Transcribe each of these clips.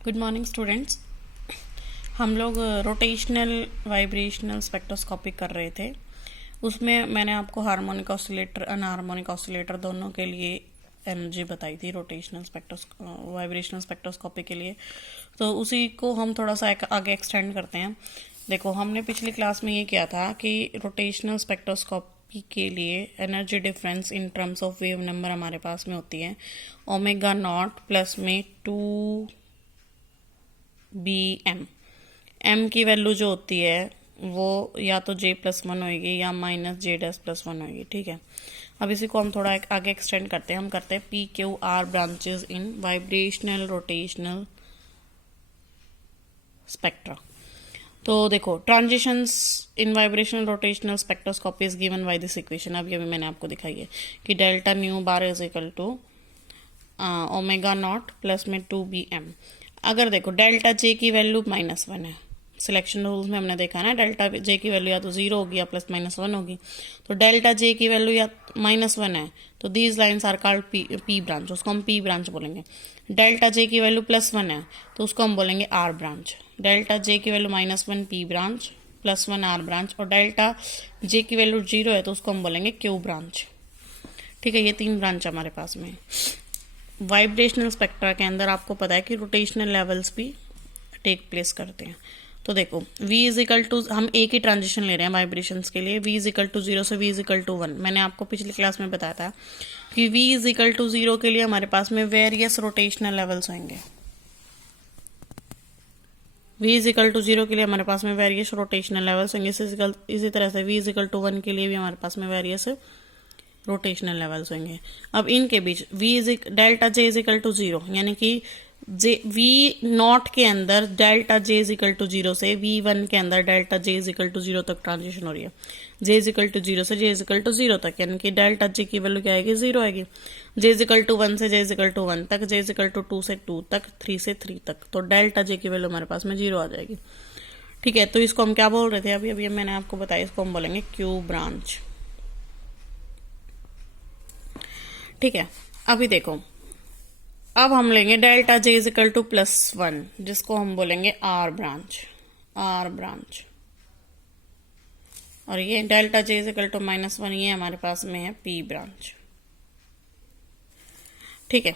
Good morning students. हम लोग rotational vibrational spectroscopy कर रहे थे। उसमें मैंने आपको हार्मोनिक ऑसिलेटर अनहार्मोनिक ऑसिलेटर दोनों के लिए एनर्जी बताई थी रोटेशनल वाइब्रेशनल स्पेक्ट्रोस्कोपी के लिए। तो उसी को हम थोड़ा सा आगे एक्सटेंड करते हैं। देखो, हमने पिछली क्लास में ये किया था कि रोटेशनल स्पेक्ट्रोस्कोपी के लिए energy difference in terms of wave number हमारे पास में होती है ओमेगा नॉट प्लस में 2BM। एम की वैल्यू जो होती है वो या तो J+1 होगी या -J+1 होगी। ठीक है, अब इसी को हम थोड़ा आगे एक्सटेंड करते हैं। हम करते हैं PQR branches in vibrational rotational spectra. तो देखो, transitions in vibrational rotational spectroscopy is given by this equation. अभी मैंने आपको दिखाई है कि delta nu bar is equal to omega not plus में 2BM। अगर देखो डेल्टा जे की वैल्यू -1 है, सिलेक्शन रूल्स में हमने देखा ना, डेल्टा जे की वैल्यू या तो 0 होगी या +-1 होगी। तो डेल्टा जे की वैल्यू या -1 है तो these lines are called P branch, उसको हम पी ब्रांच बोलेंगे। डेल्टा जे की वैल्यू +1 है तो उसको हम बोलेंगे आर ब्रांच। डेल्टा जे की value -1 P branch, +1 R branch, और डेल्टा जे की वैल्यू 0 है तो उसको हम बोलेंगे क्यू ब्रांच। ठीक है, ये 3 ब्रांच हमारे पास में। वाइब्रेशनल स्पेक्ट्रा के अंदर आपको पता है कि रोटेशनल लेवल्स भी टेक प्लेस करते हैं। तो देखो, V इज इक्वल टू, हम एक ही ट्रांजिशन ले रहे हैं वाइब्रेशंस के लिए। V इज इक्वल टू 0 से V इज इक्वल टू 1। मैंने आपको पिछली क्लास में बताया था कि V इज इक्वल टू 0 के लिए हमारे पास में वेरियस रोटेशनल लेवल्स होंगे। V इज इक्वल टू 0 के लिए हमारे पास में वेरियस रोटेशनल लेवल्स होंगे। इसी तरह से V इज इक्वल टू 1 के लिए भी हमारे पास में वेरियस रोटेशनल लेवल्स होंगे। अब इनके बीच delta J is equal to 0, यानी कि V नॉट के अंदर delta J is equal to 0 से V1 के अंदर delta J is equal to 0 तक ट्रांजिशन हो रही है। J इज इक्वल टू 0 से J इज इक्वल टू 0 तक, यानी कि डेल्टा जे की वैल्यू क्या आएगी, 0 आएगी। J इज इक्वल टू 1 से J इज इक्वल टू 1 तक, J इज इक्वल टू 2 से 2 तक, 3 से 3 तक, तो डेल्टा जे की वैल्यू हमारे पास में 0 आ जाएगी। ठीक है, तो इसको हम क्या बोल रहे थे अभी अभी मैंने आपको बताया, इसको हम बोलेंगे क्यू ब्रांच। ठीक है, अभी देखो, अब हम लेंगे delta J is equal to +1, जिसको हम बोलेंगे आर ब्रांच। और ये delta J is equal to -1, ये हमारे पास में है पी ब्रांच। ठीक है,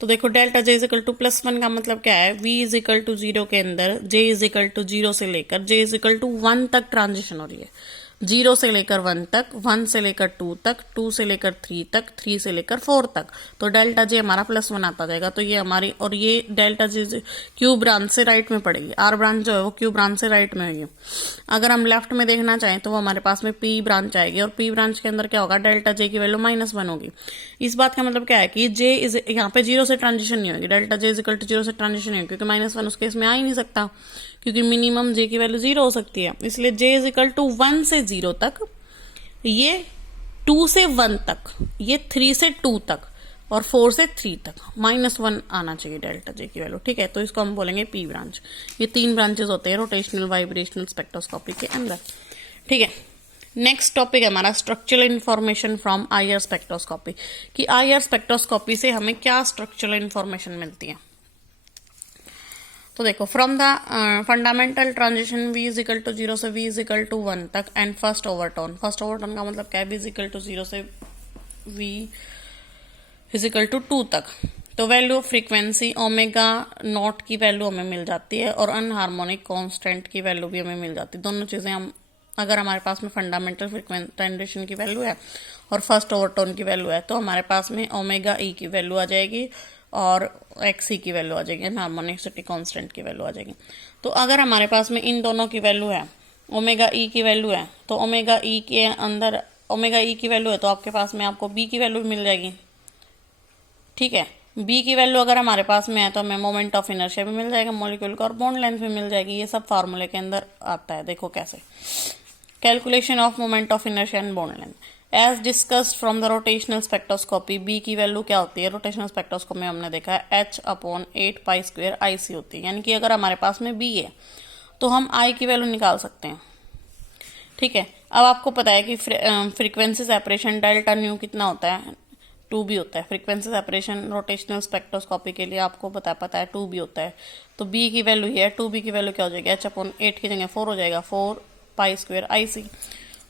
तो देखो delta J is equal to +1 का मतलब क्या है, V इज इक्वल टू 0 के अंदर J इज इक्वल टू 0 से लेकर J इज इक्वल टू 1 तक ट्रांजिशन हो रही है। 0 से लेकर 1 तक, 1 से लेकर 2 तक, 2 से लेकर 3 तक, 3 से लेकर 4 तक, तो डेल्टा जे हमारा +1 आता जाएगा। तो ये हमारी, और ये डेल्टा जे क्यू ब्रांच से राइट में पड़ेगी। आर ब्रांच जो है वो क्यू ब्रांच से राइट में होगी। अगर हम लेफ्ट में देखना चाहें तो वो हमारे पास में पी ब्रांच आएगी, और पी ब्रांच के अंदर क्या होगा, डेल्टा जे की वैल्यू -1 होगी। इस बात का मतलब क्या है कि जे इज यहाँ पे 0 से ट्रांजिशन नहीं होगी, delta J is equal to 0 से ट्रांजिशन नहीं होगी, क्योंकि -1 उस केस में आ ही नहीं सकता, क्योंकि मिनिमम जे की वैल्यू 0 हो सकती है। इसलिए जे इज इक्वल टू 1 से 0 तक, ये 2 से 1 तक, ये 3 से 2 तक, और 4 से 3 तक, -1 आना चाहिए डेल्टा जे की वैल्यू। ठीक है, तो इसको हम बोलेंगे पी ब्रांच। ये 3 ब्रांचेस होते हैं रोटेशनल वाइब्रेशनल स्पेक्ट्रोस्कोपी के अंदर। ठीक है, नेक्स्ट टॉपिक है हमारा structural information from IR spectroscopy, कि आईआर स्पेक्ट्रोस्कोपी से हमें क्या स्ट्रक्चरल इन्फॉर्मेशन मिलती है। तो देखो, from the fundamental transition V is equal to 0 से V इज इक्वल टू 1 तक एंड फर्स्ट ओवरटोन का मतलब क्या है, V इज इक्वल टू 0 से V इज इक्वल टू 2 तक, तो value of frequency omega naught की वैल्यू हमें मिल जाती है, और अनहार्मोनिक कांस्टेंट की वैल्यू भी हमें मिल जाती है। दोनों चीजें हम, अगर हमारे पास में फंडामेंटल ट्रांजिशन की वैल्यू है और फर्स्ट ओवरटोन की वैल्यू है, तो हमारे पास में ओमेगा ई की वैल्यू आ जाएगी और एक्सी की वैल्यू आ जाएगी, हार्मोनिसिटी कांस्टेंट की वैल्यू आ जाएगी। तो अगर हमारे पास में इन दोनों की वैल्यू है, ओमेगा ई की वैल्यू है, तो ओमेगा ई के अंदर ओमेगा ई की वैल्यू है तो आपके पास में आपको बी की वैल्यू मिल जाएगी। ठीक है, बी की वैल्यू अगर हमारे पास में है तो हमें मोमेंट ऑफ इनर्शिया भी मिल जाएगा मॉलिक्यूल का, और बॉन्ड लेंथ भी मिल जाएगी। ये सब फार्मूले के अंदर आता है। देखो कैसे, calculation of moment of inertia and bond length as discussed from the rotational spectroscopy. B की वैल्यू क्या होती है, रोटेशनल स्पेक्ट्रोस्कोपी में हमने देखा है H/8π² IC होती है, यानी कि अगर हमारे पास में बी है तो हम आई की वैल्यू निकाल सकते हैं। ठीक है, अब आपको पता है कि फ्रीक्वेंसी सेपरेशन डेल्टा न्यू कितना होता है, 2b होता है। फ्रीक्वेंसी सेपरेशन रोटेशनल स्पेक्ट्रोस्कोपी के लिए आपको पता है 2b होता है। तो b की वैल्यू ये है, 2b की वैल्यू क्या हो जाएगी, h/8 की जगह 4 हो जाएगा, 4π²IC।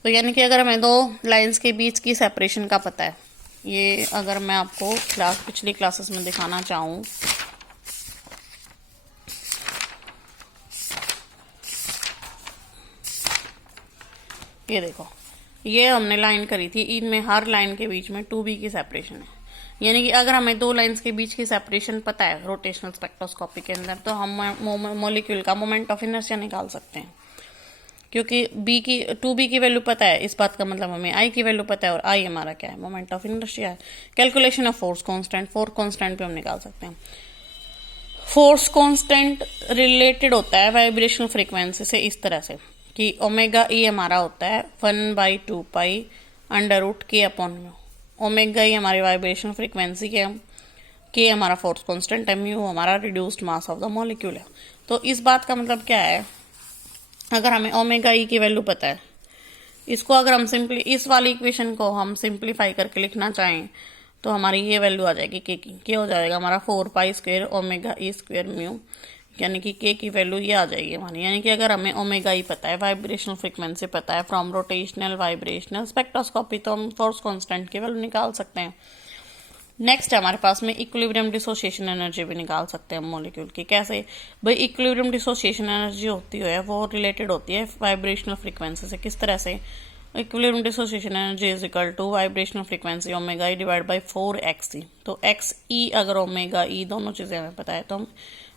तो यानी कि अगर हमें दो लाइंस के बीच की सेपरेशन का पता है, ये अगर मैं आपको पिछली क्लासेस में दिखाना चाहूँ, ये देखो, ये हमने लाइन करी थी, इनमें हर लाइन के बीच में 2b की सेपरेशन है। यानी कि अगर हमें दो लाइंस के बीच की सेपरेशन पता है रोटेशनल स्पेक्ट्रोस्कोपी के अंदर, तो हम मॉलिक्यूल का मोमेंट ऑफ इनर्शिया निकाल सकते हैं। क्योंकि 2b की वैल्यू पता है, इस बात का मतलब हमें I की वैल्यू पता है, और I हमारा क्या है, मोमेंट ऑफ इनर्शिया है। कैलकुलेशन ऑफ फोर्स कांस्टेंट भी हम निकाल सकते हैं। फोर्स कांस्टेंट रिलेटेड होता है वाइब्रेशनल फ्रीक्वेंसी से इस तरह से कि ω/E हमारा होता है 1/2π √K/μ। ω/E हमारी वाइब्रेशनल फ्रीक्वेंसी है, K हमारा फोर्स कांस्टेंट है, μ हमारा reduced mass of the molecule है। तो इस बात का मतलब क्या है, अगर हमें ω/E की वैल्यू पता है, इसको अगर हम सिंपली इस वाली इक्वेशन को हम सिंप्लीफाई करके लिखना चाहें तो हमारी ये वैल्यू आ जाएगी K की। K हो जाएगा हमारा 4π² ω/E² μ, यानी कि K की वैल्यू ये आ जाएगी हमारी। यानी कि अगर हमें ω/E पता है, वाइब्रेशनल फ्रीक्वेंसी पता है फ्रॉम रोटेशनल वाइब्रेशनल स्पेक्ट्रोस्कोपी, तो हम फोर्स कांस्टेंट की वैल्यू निकाल सकते हैं। नेक्स्ट है हमारे पास में इक्विलिब्रियम डिसोसिएशन एनर्जी भी निकाल सकते हैं मॉलिक्यूल की। कैसे भाई, इक्विलिब्रियम डिसोसिएशन एनर्जी होती है वो रिलेटेड होती है वाइब्रेशनल फ्रीक्वेंसी से। किस तरह से, equilibrium dissociation energy is equal to vibrational frequency ω/E divide by 4xe। तो xe अगर ω/E दोनों चीज़ें हमें पता है तो हम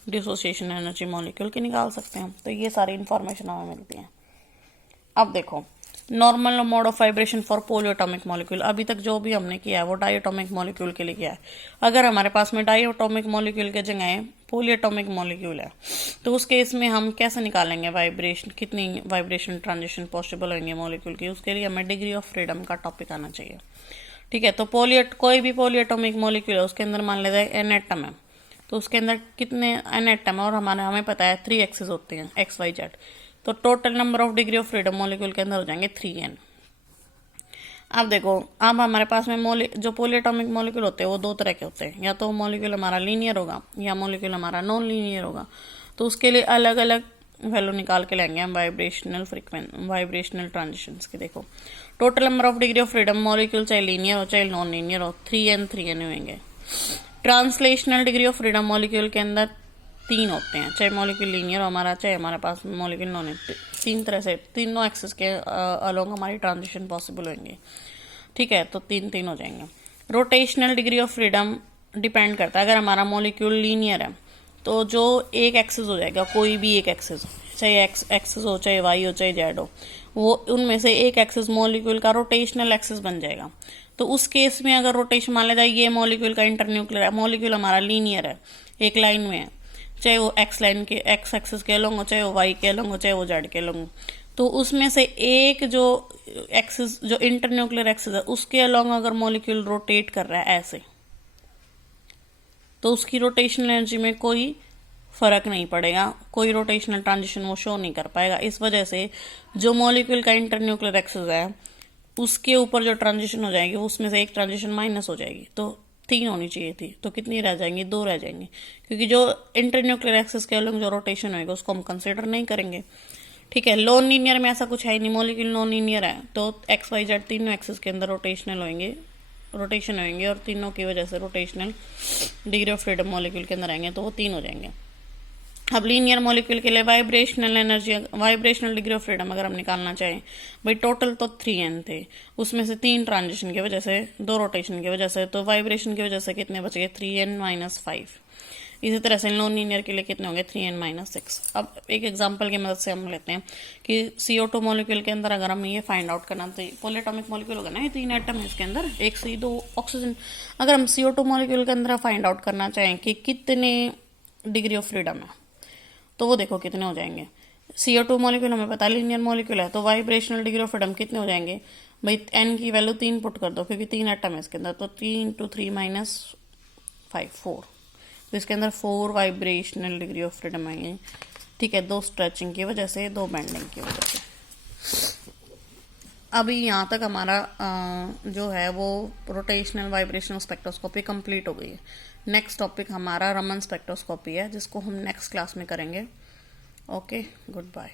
डिसोसिएशन एनर्जी मॉलिक्यूल की निकाल सकते हैं। तो ये सारी इंफॉर्मेशन हमें मिलती है। अब देखो, normal mode of vibration for polyatomic molecule, अभी तक जो भी हमने किया है वो डायटोमिक मॉलिक्यूल के लिए किया है। अगर हमारे पास में डायटोमिक मॉलिक्यूल के जगह पोलियोटॉमिक मॉलिक्यूल है, तो उस केस में हम कैसे निकालेंगे वाइब्रेशन, कितनी वाइब्रेशन ट्रांजिशन पॉसिबल होंगे मॉलिक्यूल की, उसके लिए हमें डिग्री ऑफ फ्रीडम का टॉपिक आना चाहिए। ठीक है, तो कोई भी पोलियोटॉमिक मॉलिक्यूल है, उसके अंदर मान लेते हैं n एटम है, तो उसके अंदर कितने n एटम है, और हमें पता है 3 एक्सिस होते हैं XYZ, तो total number of degree of freedom molecule के अंदर हो जाएंगे 3n। अब देखो, अब हमारे पास में जो पोलियोटॉमिक मॉलिक्यूल होते हैं वो दो तरह के होते हैं, या तो मॉलिक्यूल हमारा लीनियर होगा या मॉलिक्यूल हमारा नॉन लीनियर होगा। तो उसके लिए अलग अलग वैल्यू निकाल के लेंगे हम वाइब्रेशनल ट्रांजिशंस की। देखो, total number of degree of freedom molecule चाहे लीनियर हो चाहे नॉन लीनियर हो, 3n होंगे। Translational degree of freedom molecule के अंदर 3 होते हैं, चाहे मॉलिक्यूल लीनियर हो हमारा, चाहे हमारे पास मॉलिक्यूल नॉन। 3 तरह से, तीनों एक्सिस के अलोंग हमारी ट्रांजिशन पॉसिबल होंगे। ठीक है, तो 3 हो जाएंगे। Rotational degree of freedom depend करता है, अगर हमारा मॉलिक्यूल लीनियर है तो जो एक एक्सिस हो जाएगा, कोई भी एक एक्सिस, चाहे एक्स एक्सिस हो चाहे वाई हो चाहे जेड हो, वो उनमें से एक एक्सिस मॉलिक्यूल का रोटेशनल एक्सिस बन जाएगा। तो उस केस में अगर रोटेशन मान लेता है, ये मॉलिक्यूल का इंटरन्यूक्लियर मॉलिक्यूल हमारा लीनियर है, एक लाइन में है, चाहे वो एक्स लाइन के एक्स एक्सिस के अलोंग हो, चाहे वो वाई के अलोंग हो, चाहे वो जेड के अलोंग हो, तो उसमें से एक जो एक्सिस, जो इंटरन्यूक्लियर एक्सिस है, उसके अलोंग अगर मॉलिक्यूल रोटेट कर रहा है ऐसे, तो उसकी रोटेशनल एनर्जी में कोई फर्क नहीं पड़ेगा, कोई रोटेशनल ट्रांजिशन वो शो नहीं कर पाएगा। इस वजह से जो मॉलिक्यूल का इंटरन्यूक्लियर एक्सिस है उसके ऊपर जो ट्रांजिशन हो जाएगी, उसमें से एक ट्रांजिशन माइनस हो जाएगी, तो 3 होनी चाहिए थी, तो कितनी रह जाएंगी, 2 रह जाएंगी, क्योंकि जो इंटरन्यूक्लियर एक्सिस के अलग जो रोटेशन होगा उसको हम कंसिडर नहीं करेंगे। ठीक है, नॉन लीनियर में ऐसा कुछ है नहीं, मॉलिक्यूल नॉन लीनियर है तो XYZ तीनों एक्सिस के अंदर रोटेशन होंगे, और तीनों की वजह से rotational degree of freedom molecule के अंदर आएंगे, तो वो 3 हो जाएंगे। अब लीनियर मॉलिक्यूल के लिए वाइब्रेशनल डिग्री ऑफ फ्रीडम अगर हम निकालना चाहें, भाई टोटल तो 3n थे, उसमें से 3 ट्रांजिशन की वजह से, 2 रोटेशन की वजह से, तो वाइब्रेशन की वजह से कितने बच गए, 3n - 5। इसी तरह से नॉन लीनियर के लिए कितने होंगे, 3n - 6। अब एक एग्जांपल की मदद से हम लेते हैं कि CO2 मॉलिक्यूल के अंदर अगर हम ये फाइंड आउट करना, तो पोलियोटॉमिक मॉलिक्यूल होगा ना, ये 3 एटम है इसके अंदर, 1 C2 ऑक्सीजन। अगर हम CO2 मॉलिक्यूल के अंदर फाइंड आउट करना चाहें कि कितने डिग्री ऑफ फ्रीडम है, तो वो देखो कितने हो जाएंगे। CO2 मॉलिक्यूल हमें पता है लीनियर मॉलिक्यूल है, तो वाइब्रेशनल डिग्री ऑफ फ्रीडम कितने हो जाएंगे भाई, n की वैल्यू 3 पुट कर दो, क्योंकि 3 एटम है इसके अंदर, तो 3 × 3 - 5 4, तो इसके अंदर 4 वाइब्रेशनल डिग्री ऑफ फ्रीडम आएंगे। ठीक है, 2 स्ट्रेचिंग की वजह से, 2 बेंडिंग की वजह से। अभी यहाँ तक हमारा जो है वो रोटेशनल वाइब्रेशनल स्पेक्ट्रोस्कोपी कंप्लीट हो गई है। नेक्स्ट टॉपिक हमारा रमन स्पेक्ट्रोस्कोपी है, जिसको हम नेक्स्ट क्लास में करेंगे। Okay, good bye.